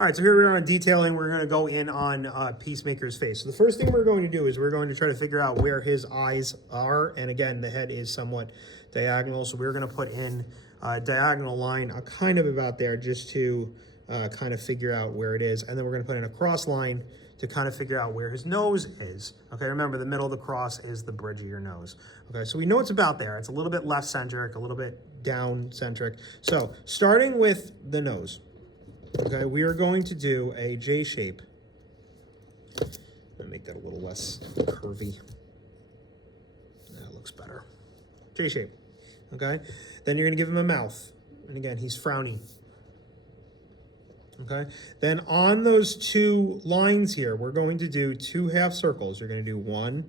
All right, so here we are on detailing. We're going to go in on Peacemaker's face. So the first thing we're going to do is we're going to try to figure out where his eyes are. And again, the head is somewhat diagonal. So we're going to put in a diagonal line kind of about there just to kind of figure out where it is. And then we're going to put in a cross line to kind of figure out where his nose is. Okay, remember the middle of the cross is the bridge of your nose. Okay, so we know it's about there. It's a little bit left-centric, a little bit down-centric. So starting with the nose. Okay, we are going to do a J shape. Let me make that a little less curvy. That looks better. J shape. Okay, then you're going to give him a mouth. And again, he's frowny. Okay, then on those two lines here, we're going to do two half circles. You're going to do one,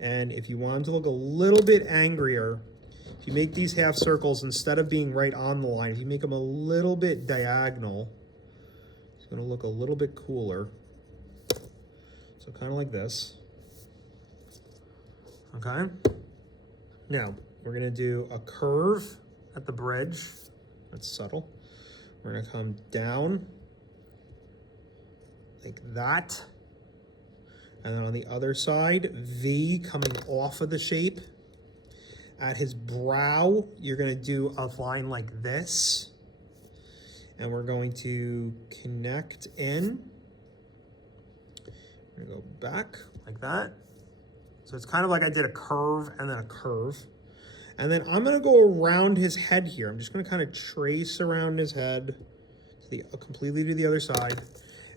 and if you want him to look a little bit angrier, if you make these half circles, instead of being right on the line, if you make them a little bit diagonal, it's going to look a little bit cooler. So kind of like this. Okay. Now, we're going to do a curve at the bridge. That's subtle. We're going to come down like that. And then on the other side, V coming off of the shape. At his brow, you're going to do a line like this. And we're going to connect in. We're going to go back like that. So it's kind of like I did a curve and then a curve. And then I'm going to go around his head here. I'm just going to kind of trace around his head to completely to the other side.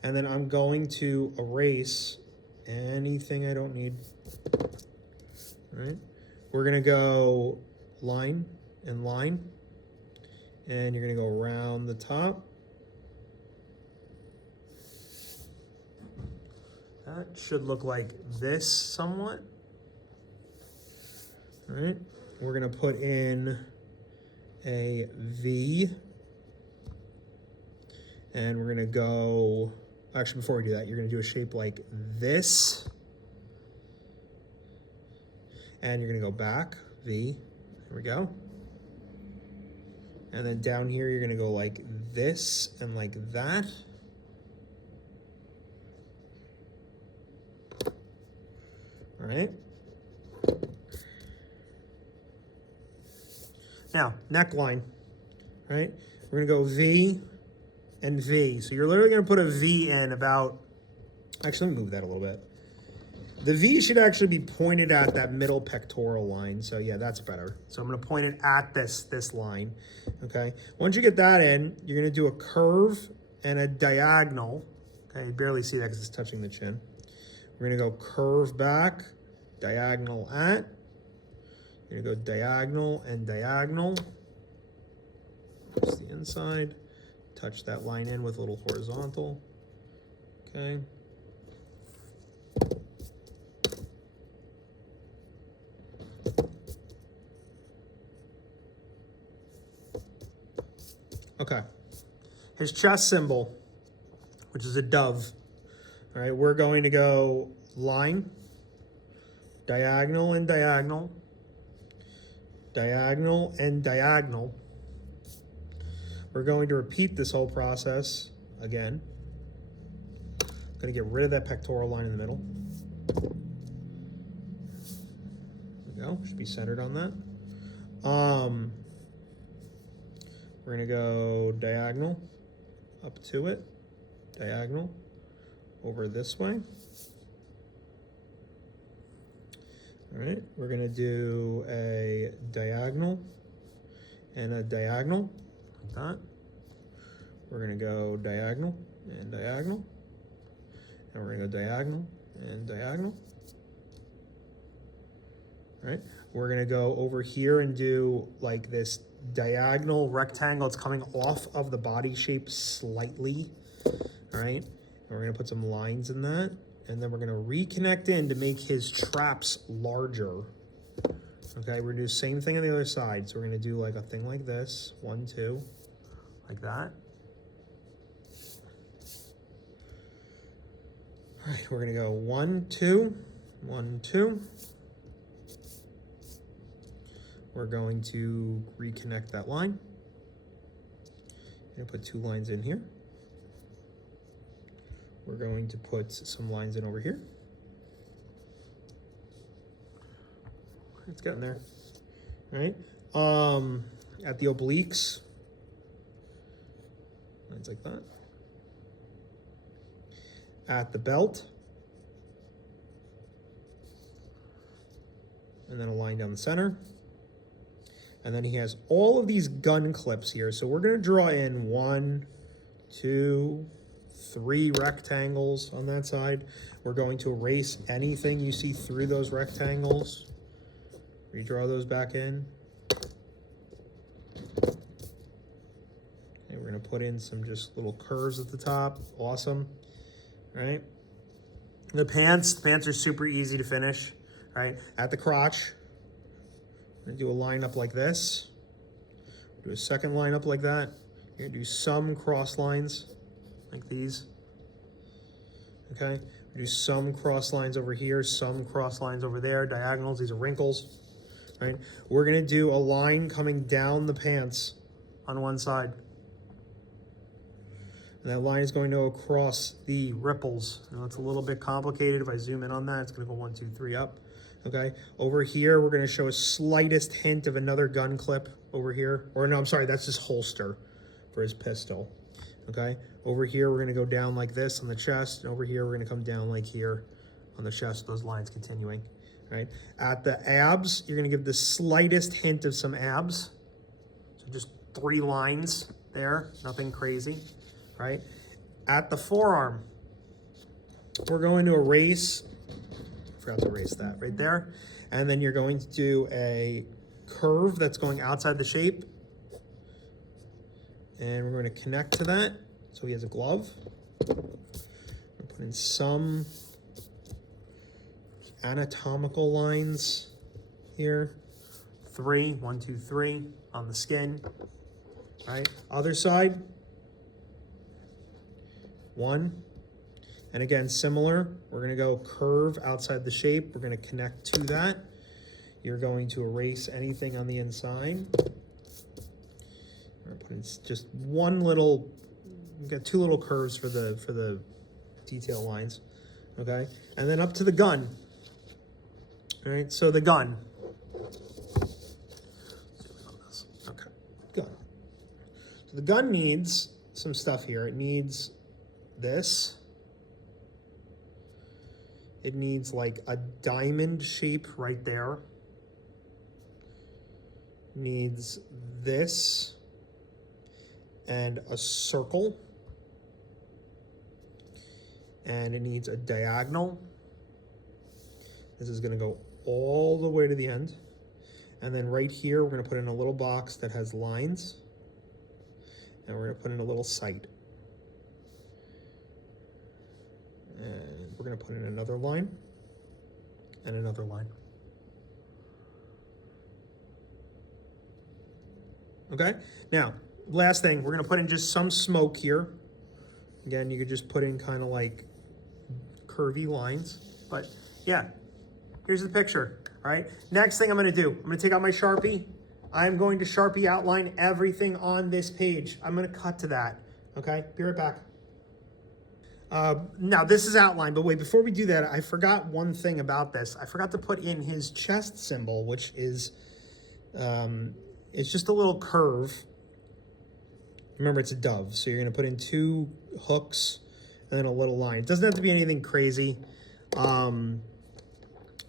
And then I'm going to erase anything I don't need. All right. We're going to go line and line. And you're going to go around the top. That should look like this somewhat. All right. We're going to put in a V. And we're going to go, actually, before we do that, you're going to do a shape like this. And you're going to go back, V. There we go. And then down here, you're going to go like this and like that. All right. Now, neckline, right? We're going to go V and V. So you're literally going to put a V in about, actually, let me move that a little bit. The V should actually be pointed at that middle pectoral line. So yeah, that's better. So I'm going to point it at this line, okay? Once you get that in, you're going to do a curve and a diagonal. Okay, you barely see that because it's touching the chin. We're going to go curve back, diagonal at. You're going to go diagonal and diagonal. Just the inside. Touch that line in with a little horizontal. Okay. Okay, his chest symbol, which is a dove. All right, we're going to go line, diagonal and diagonal, diagonal and diagonal. We're going to repeat this whole process again. I'm going to get rid of that pectoral line in the middle. There we go, should be centered on that. We're going to go diagonal up to it, diagonal over this way. All right, we're going to do a diagonal and a diagonal like that. We're going to go diagonal and diagonal. And we're going to go diagonal and diagonal. All right, we're going to go over here and do like this diagonal rectangle. It's coming off of the body shape slightly. All right, and we're going to put some lines in that. And then we're going to reconnect in to make his traps larger. Okay, we're going to do the same thing on the other side. So we're going to do like a thing like this. 1, 2, like that. All right, we're going to go 1, 2, 1, 2. We're going to reconnect that line. I'm going to put 2 lines in here. we're going to put some lines in over here. It's getting there, right? At the obliques, lines like that. At the belt, and then a line down the center. And then he has all of these gun clips here. So we're gonna draw in 1, 2, 3 rectangles on that side. We're going to erase anything you see through those rectangles. Redraw those back in. And we're gonna put in some just little curves at the top. Awesome, right? The pants are super easy to finish, right? At the crotch, we're gonna do a line up like this. Do a second line up like that. You're gonna do some cross lines like these, okay? Do some cross lines over here, some cross lines over there, diagonals, these are wrinkles, right? We're gonna do a line coming down the pants on one side. And that line is going to go across the ripples. Now it's a little bit complicated. If I zoom in on that, it's gonna go 1, 2, 3 up, okay? Over here, we're gonna show a slightest hint of another gun clip over here. Or no, I'm sorry, that's his holster for his pistol, okay? Over here, we're gonna go down like this on the chest, and over here, we're gonna come down like here on the chest, those lines continuing, right? At the abs, you're gonna give the slightest hint of some abs. So just 3 lines there, nothing crazy, right? At the forearm, we're going to erase, forgot to erase that right there. And then you're going to do a curve that's going outside the shape. And we're going to connect to that. So he has a glove. We'll put in some anatomical lines here. 3, 1, 2, 3 on the skin. All right, other side. 1. And again, similar, we're gonna go curve outside the shape. We're gonna connect to that. You're going to erase anything on the inside. We're gonna put in just one little, we've got 2 little curves for the detail lines, okay? And then up to the gun. All right, so the gun. Okay, gun. So the gun needs some stuff here. It needs this. It needs like a diamond shape right there. Needs this and a circle. And it needs a diagonal. This is gonna go all the way to the end. And then right here, we're gonna put in a little box that has lines. And we're gonna put in a little sight. And we're gonna put in another line and another line. Okay, now, last thing, we're gonna put in just some smoke here. Again, you could just put in kind of like curvy lines, but yeah, here's the picture, all right? Next thing I'm gonna do, I'm gonna take out my Sharpie. I'm going to Sharpie outline everything on this page. I'm gonna cut to that, okay? Be right back. Now this is outlined, but wait, before we do that, I forgot one thing about this. I forgot to put in his chest symbol, which is, it's just a little curve. Remember, it's a dove, so you're gonna put in 2 hooks and then a little line. It doesn't have to be anything crazy. And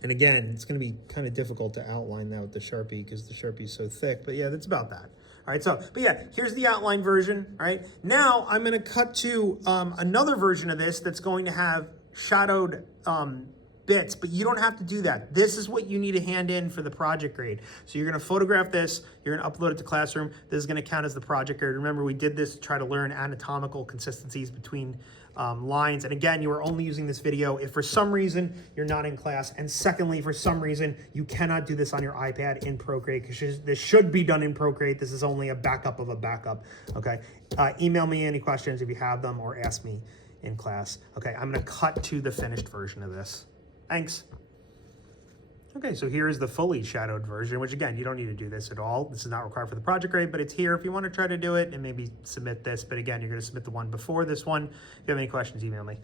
again, it's gonna be kind of difficult to outline that with the Sharpie because the Sharpie is so thick, but yeah, that's about that. All right, so, but yeah, here's the outline version, all right? Now I'm gonna cut to another version of this that's going to have shadowed bits, but you don't have to do that. This is what you need to hand in for the project grade. So you're gonna photograph this, you're gonna upload it to Classroom. This is gonna count as the project grade. Remember, we did this to try to learn anatomical consistencies between lines. And again, you are only using this video if for some reason you're not in class. And secondly, for some reason, you cannot do this on your iPad in Procreate because this should be done in Procreate. This is only a backup of a backup, okay? Email me any questions if you have them or ask me in class. Okay, I'm gonna cut to the finished version of this. Thanks. Okay, so here is the fully shadowed version, which again, you don't need to do this at all. This is not required for the project grade, but it's here if you want to try to do it and maybe submit this. But again, you're going to submit the one before this one. If you have any questions, email me.